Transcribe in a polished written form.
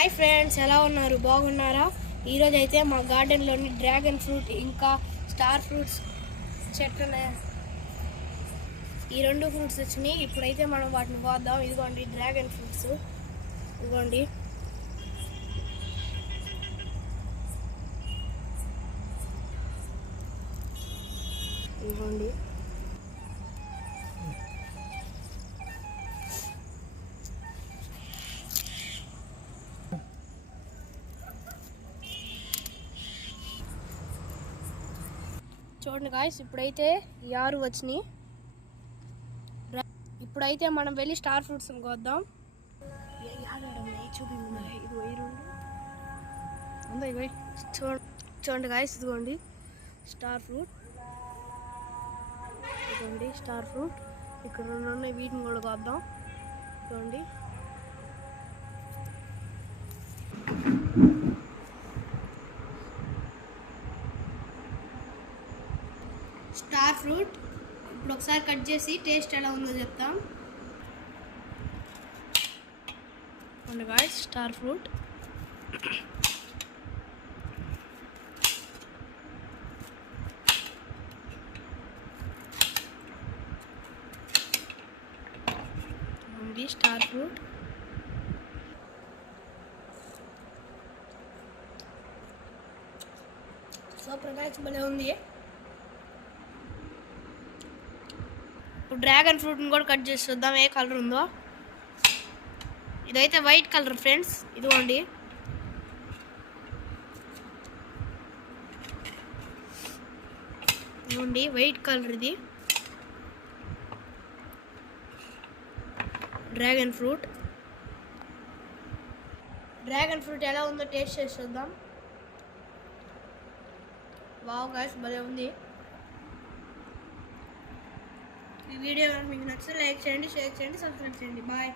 Hi friends, ఎలా ఉన్నారు? బాగున్నారా? ఈరోజు అయితే మా గార్డెన్లోని డ్రాగన్ ఫ్రూట్ ఇంకా స్టార్ ఫ్రూట్స్ చెట్లు ఈ రెండు ఫ్రూట్స్ వచ్చినాయి. ఇప్పుడైతే మనం వాటిని పోద్దాం. ఇదిగోండి డ్రాగన్ ఫ్రూట్స్, ఇదిగోండి. ఇదిగోండి చూడండి గాయ్స్, ఇప్పుడైతే 6 వచ్చినాయి. ఇప్పుడైతే మనం వెళ్ళి స్టార్ ఫ్రూట్స్ కోద్దాం. చూడండి గాయ్స్, ఇదిగోండి స్టార్ ఫ్రూట్, ఇదిగోండి స్టార్ ఫ్రూట్. ఇక్కడ 2 ఉన్నాయి, వీటిని కూడా కోద్దాం. చూడండి, స్టార్ ఫ్రూట్. ఇప్పుడు ఒకసారి కట్ చేసి టేస్ట్ ఎలా ఉందో చెప్తాం. Guys, star fruit star fruit super guys, భలే ఉంది. ఇప్పుడు డ్రాగన్ ఫ్రూట్ని కూడా కట్ చేసి చూద్దాం ఏ కలర్ ఉందో. ఇదైతే వైట్ కలర్ ఫ్రెండ్స్, ఇదిగోండి. ఇదిగోండి వైట్ కలర్, ఇది డ్రాగన్ ఫ్రూట్. డ్రాగన్ ఫ్రూట్ ఎలా ఉందో టేస్ట్ చేసి చూద్దాం. వావ్ గాయ్స్, భలే ఉంది. ఈ వీడియో మీకు నచ్చితే లైక్ చేయండి, షేర్ చేయండి, సబ్స్క్రైబ్ చేయండి. బాయ్.